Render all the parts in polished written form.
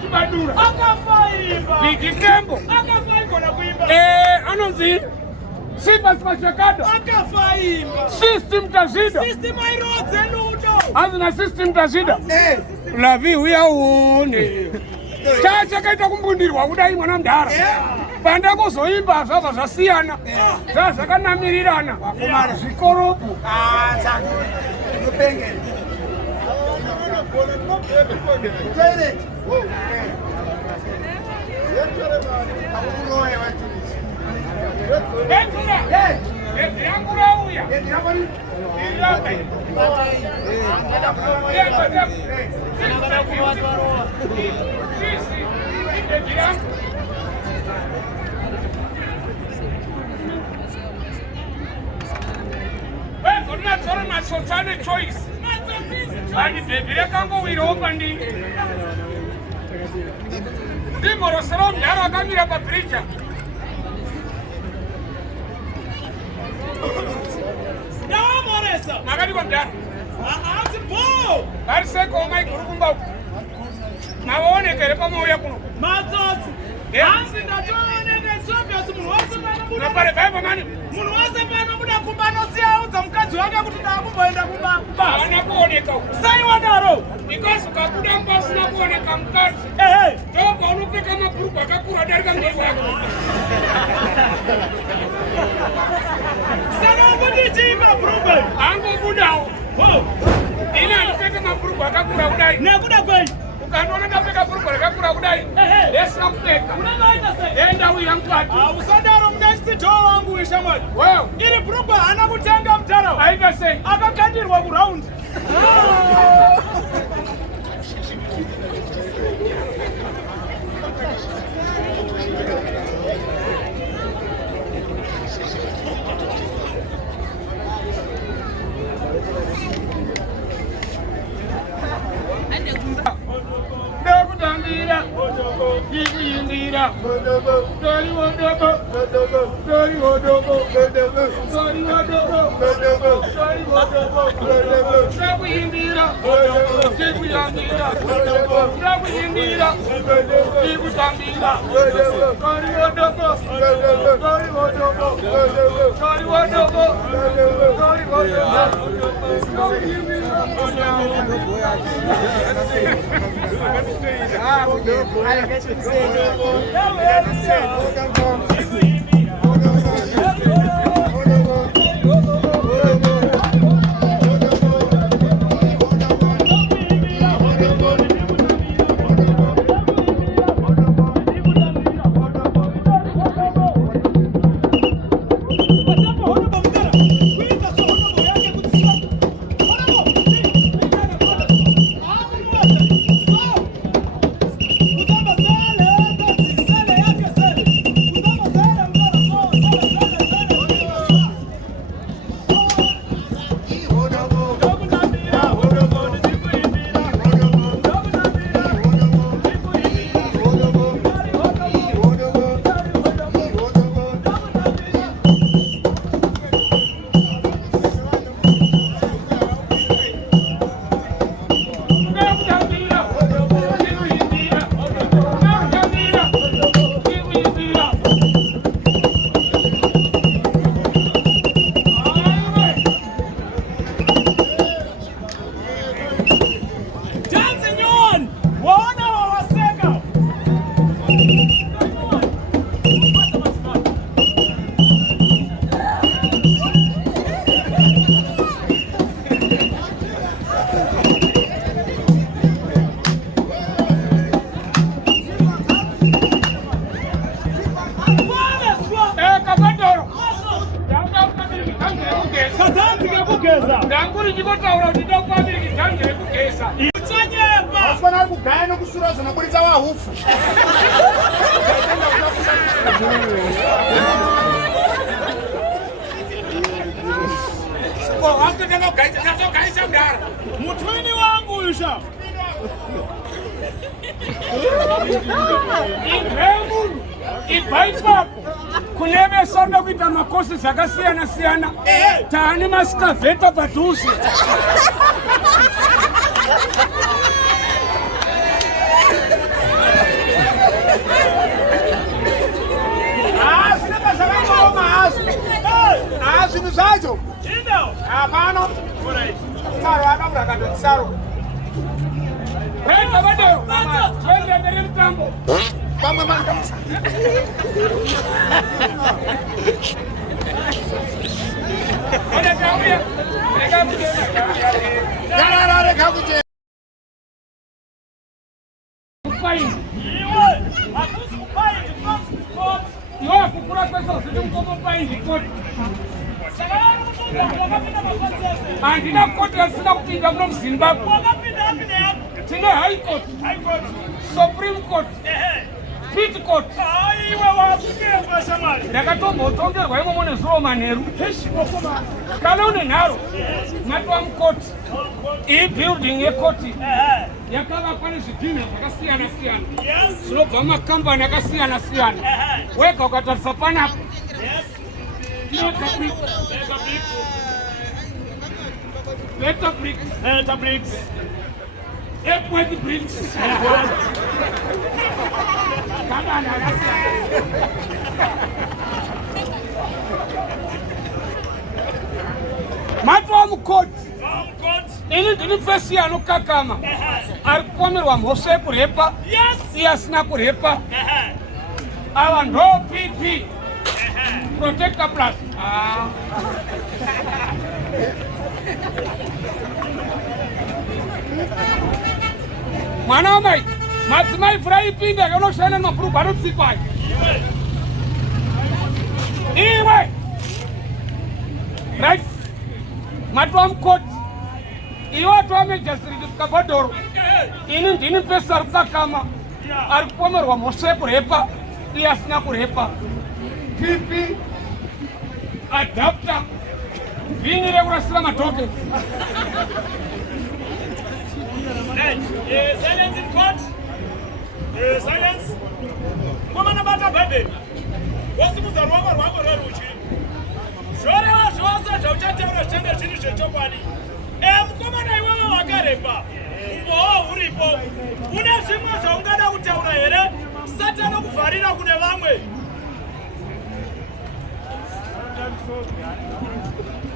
Chibadura akafaimba Vikitembo akafaimba na kuimba anonzi Sifa Spachakada akafaimba system tazida system irodze ludo azina system tazida lavi uya uone chacha kaita kumbundirwa kudai mwana mdara panda kuzoimba zvava zvasiyana zvazvakanamirirana zvikoropo choice. Ani bebire kango wiropa ndi. Dimoro sero mdara akamira papricha. Dawa moresa. Magadi kwa mdara. Ati po. Kariseko mai kurukumba. Maone kere pamoya kuno. Matsotsi. Hansi ndatoone ngesopya simunhu wose pana. Na pare baba mani. Munhu wose pana muda kumbano siyaudza mukadzi wake kuti ndakumboenda kuba. Haana kuoneka. Sai wadaro. Because ukabuda mbasina kuoneka mukadzi. Toba unopfeka mabhurugwa akakura darika mberi wako. Saka kuti chiima bhurugwa. Angobudawo. Ina ndipfeka mabhurugwa akakura kudai. Nekuda kwei. Ukanona ndapfeka bhurugwa rakakura kudai. Lesina kupfeka. Unoita sei? Enda uya mukati. Usadaro next door wangu ishamwari. Wewe. Iri bhurugwa hana kutenga mutaro. Aika sei. Akakandirwa kuround. Indira, Dori Wodogo, Dori Wodogo, Dori Wodogo, Dori Wodogo, Sabu Indira, Sabu Indira, Sabu Indira, Sabu Tambira, Dori Wodogo, Dori Wodogo, Dori Wodogo, Dori Nganguri ndikotaura kuti ndakupambira kizanjire kugesa. Ichanyemba. Afana kugaya nokusura zvinobudisa wahufu. Akutanga kugaisa nazogaisa mdara. Mutwini wangu isha. Imhemu ibhaipapo kuneve soda kuita makosi zvakasiyana siyana. Taane masikavheta padhuze. Apano. Saro anabura kato saro. Penda badeo. Penda mbele mtambo. Pamwe manda. Ole kawia. Reka mjema. Yara reka kuje. Pai. Yo kukura pesa usimkopo pai kodi. Andina koti asina kupinga mno Zimbabwe. Tina High Court, Supreme Court, Pit Court. Ndakatomba utongerwa imo mune zuo manheru. Kana une nharo matwa mukoti. Iyi building yekoti yakavakwa nezvidhina zvakasiyana siyana. Zvinobva mumakambani akasiyana siyana. Wega ukatarisa panapo. Letter bricks. Airport bricks. Matwa mukoti. Ini ndini fesi anokakama. Arikupomerwa mhosva yekurepa. Iye asina kurepa. Ava ndo PP. Protector Plus. Mwana wamai, madzimai furayi ipinda yonoshana nemabhurugwa anotsipai. Iwe! Right? Matwa mukoti. Iwe watwa majority kukabhodhoro. Ini ndini pesa arikukakama. Arikupomerwa mhosva yekurepa. Iye asina kurepa. PP. Adapter. Vini rekurasira matoke. Silence in court. Silence. Ngomana bata bade. Wasimuza rwako rwaruchi. Zvoreva zvose zvauchataura changa chiri chechokwadi. Mukomana iwewe wakarepa. Umbowo uripo. Une zvimwe zvaungada kutaura here? Satani kuvharira kune vamwe.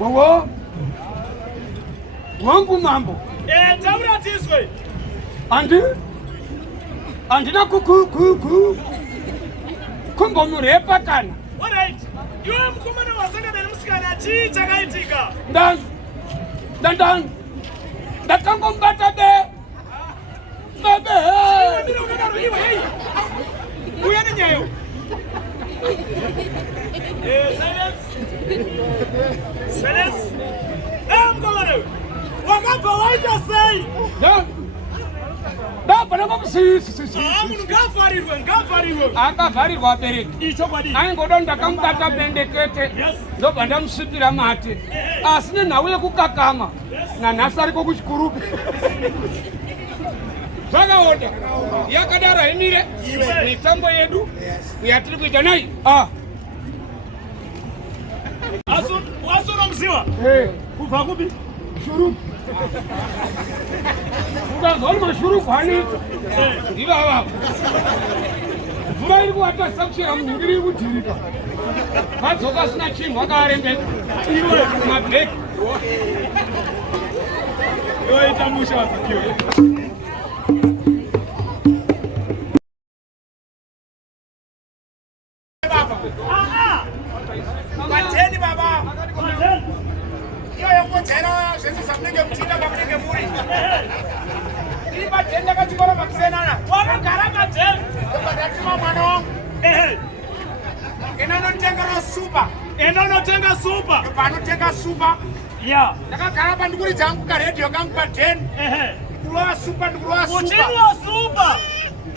Wowo. Wangu mambo. Taura tizwe. Andina kumbomurepa kana. Alright. Iwe mukomana wasangana nemusikana chii chakaitika? Ndakangombata bebe. Uya nenyayo. Silence. Mukomana. Wakabva waita sei? Ndabva ngamusisi. Munhu ngavharirwe. Akavharirwa abereki. Ichokwadi. Aingoda ndakamubata bendekete. Ndobva ndamusvipira mate. Asi nenhau yekukakama. Nanhasi ariko kuchikurupe. Zvakaoda. Yakadaro imire. Mitambo yedu yatiri kuita nai. Wasoro mziwa? Kubva kupi? Shuruku. Ukazwa kuti mashuruku anitsa. Ndivo avavo. Mvura iri kuvatasa kuchera munhu iri kudhirika. Vadzoka asina chinhu akaarembedza. Iwe mabheki. Yoita musha wazikiwe. Mateni baba. Iyo yongojera zvese zvamunenge muchiita pamunenge muri. Iri mateni ndakachikora makusenana. Wakagara mateni. Ndatuma mwana wangu. Enda unotenga supa. Panotenga supa. Yeah. Ndakagara pandikuri dzangu karedhiyo kangu pa10. Kulova supa ndikulova supa. Uchinwa supa.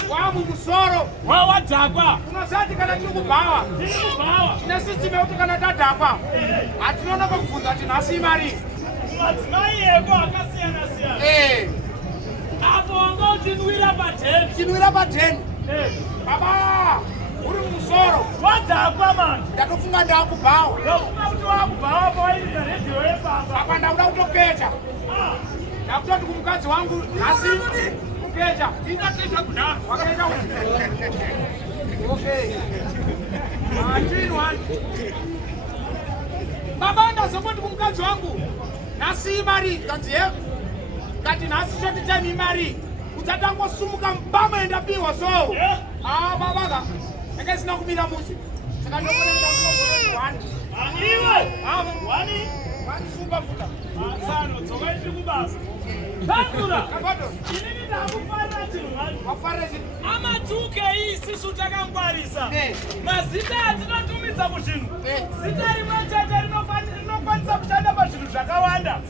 Wamumusoro. Wawadhakwa. Unosati kana tiri kubhawa. Tine sisiteme yekuti kana tadhakwa hatinoona pakubvunza kuti nhasi imari. Madzimai eko akasiyana siyana. Apo wanga uchinwira pa10. Chinwira pa10. Baba, uri mumusoro. Wadhakwa mani. Ndatofunga ndakubhawa. Ndofunga kuti wakubhawa pawairika redhiyo yepapa. Apa ndakuda kutoketa. Ndakutoti kumukadzi wangu nhasi kuketa. Ingatiza kudaro. Wakaita okay. Baba ndazongoti kumukadzi wangu Nasi mari kanzie. Kati nasi shoti time mari. Uzatango sumuka mbama enda piwa so. Baba. Eka sina kumira musi. Saka ndopone ndakubona one. Iwe. One super futa. Sano tsokaiti kubasa. Takura. Kabodo. Inini ndakufara chino. Afare chino. Amatuke isisu takangwarisa. Mazita atinotumidza kuzvinhu. Zita rimwe chete rinokwanisa kushanda pazvinhu zvakawanda.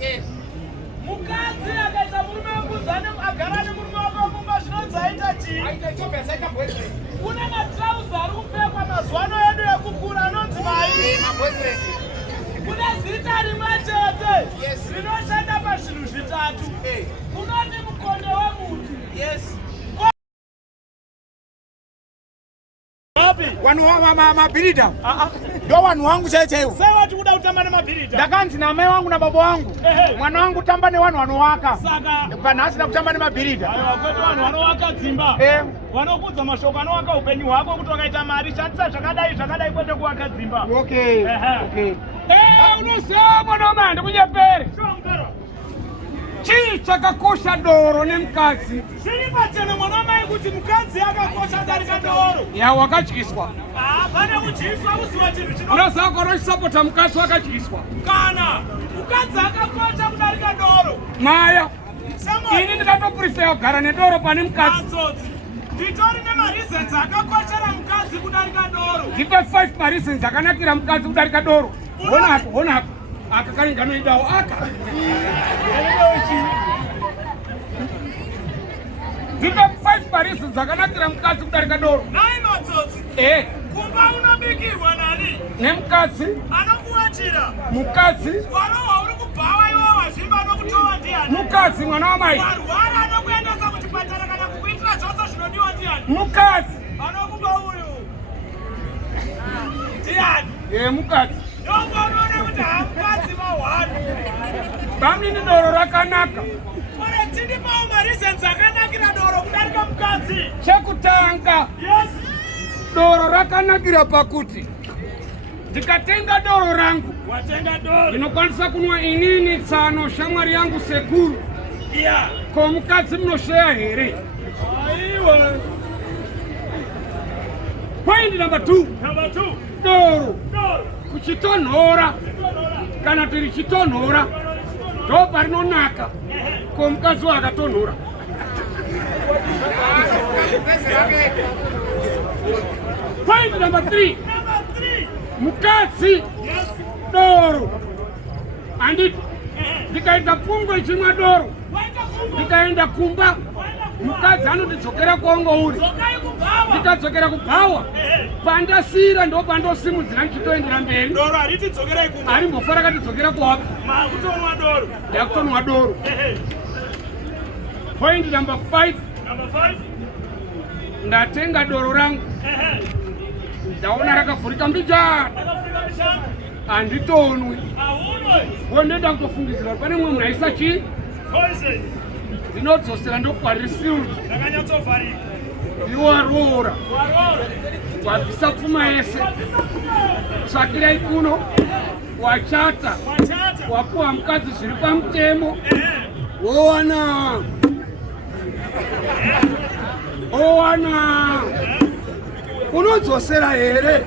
Mukadzi akaita murume wekudzana agara nemurume wake kumba zvinonzi aita chii? Aita chopesa aita boyfriend. Kuna matrauza ari kupfekwa mazuva ano edu ekukura anonzi mai. Boyfriend. Kuna zita rimwe chete rinoshanda pazvinhu zvitatu. Unoti mukonde wemuti. Yes. Wanu mabirida. Ndo wanu wangu chaiwo. Sai wati kuda kutamba nemabirida. Ndakanzi na mai wangu na baba wangu. Mwana wangu tamba ne wanu wanowaka. Saka pana asina kutamba nemabirida. Wakwetu wanu wanowaka dzimba. Wanokudza mashoko anowaka upenyu hwako kuti wakaita mari shandisa zvakadai kwete kuwaka dzimba. Okay. Unosema noma ndikunyepere. Chii chakakosha doro nemukadzi? Zviri pachena mwana mai kuti mukadzi akakosha darika doro. Ya wakadyiswa. Pane kudyiswa kuziva chinhu chino. Unoziva konosapota mukadzi wakadyiswa. Kana mukadzi akakosha kudarika doro. Maya. Ini ndikatoprefera kugara nedoro pane mukadzi. Atsotsi. Nditori nemareasons akakoshera mukadzi kudarika doro. Ndipe 5 mareasons akanakira mukadzi kudarika doro. Ona apa. Akakari nganoidawo aka. Ndipe 5 mareasons akanakira mukadzi kudarika doro. Nai matsotsi. Kumba unobikirwa nani? Nemukadzi. Anokuwachira. Mukadzi. Warowa uri kubhawa iwe wazvimba anokutova ndiani? Mukadzi mwana wamai. Warwara anokuendesa kuchipatara kana kukuitira zvose zvinodiwa ndiani? Mukadzi. Anokuba uyu. Ndiani? Mukadzi. Ndongonoona kuti hamukadzi mahwani. Bamini doro rakanaka. Ore tindipawo mareasons akanakira doro kudarika mukadzi. Chekutanga. Yes. Doro rakanakira pakuti ndikatenga doro rangu. Watenga doro. Ndinokwanisa kunwa inini tsano shamwari yangu sekuru. Yeah. Ko mukadzi munosheya here? Aiwa. Point number 2. Number 2. Doro. Doro. Kuchitonhora. Kana tiri chitonhora. Ndo parinonaka. Ko mukadzi wakatonhora. Point number 3. Number 3. Mukadzi. Yes. Doro. Anditi. Ndikaita pfungwe chimwa doro. Ndikaenda kumba. Mukadzi anotidzokera kwaungouri. Ndikadzokera kubhawa. Pandasira ndo pandosimudzira ndichitoendera mberi. Doro haritidzokerai kumba. Harimbofa rakatidzokera kuwapa. Kutonwa doro. Ndakutonwa doro. Point number 5. Number 5. Ndatenga doro rangu. Ndaona rakavhurika mbijana. Handitonwi. Wonenda kutofungidzira pane mumwe munhu aisa chii? Poison. Ndinodzosera ndokwariri silva. Ndakanyatsovarika. Iwo waroora. Wabvisa pfuma yese. Tsvakirai kuno. Wachata. Wapuwa mukadzi zviri pamutemo. Wowana. Unodzosera here?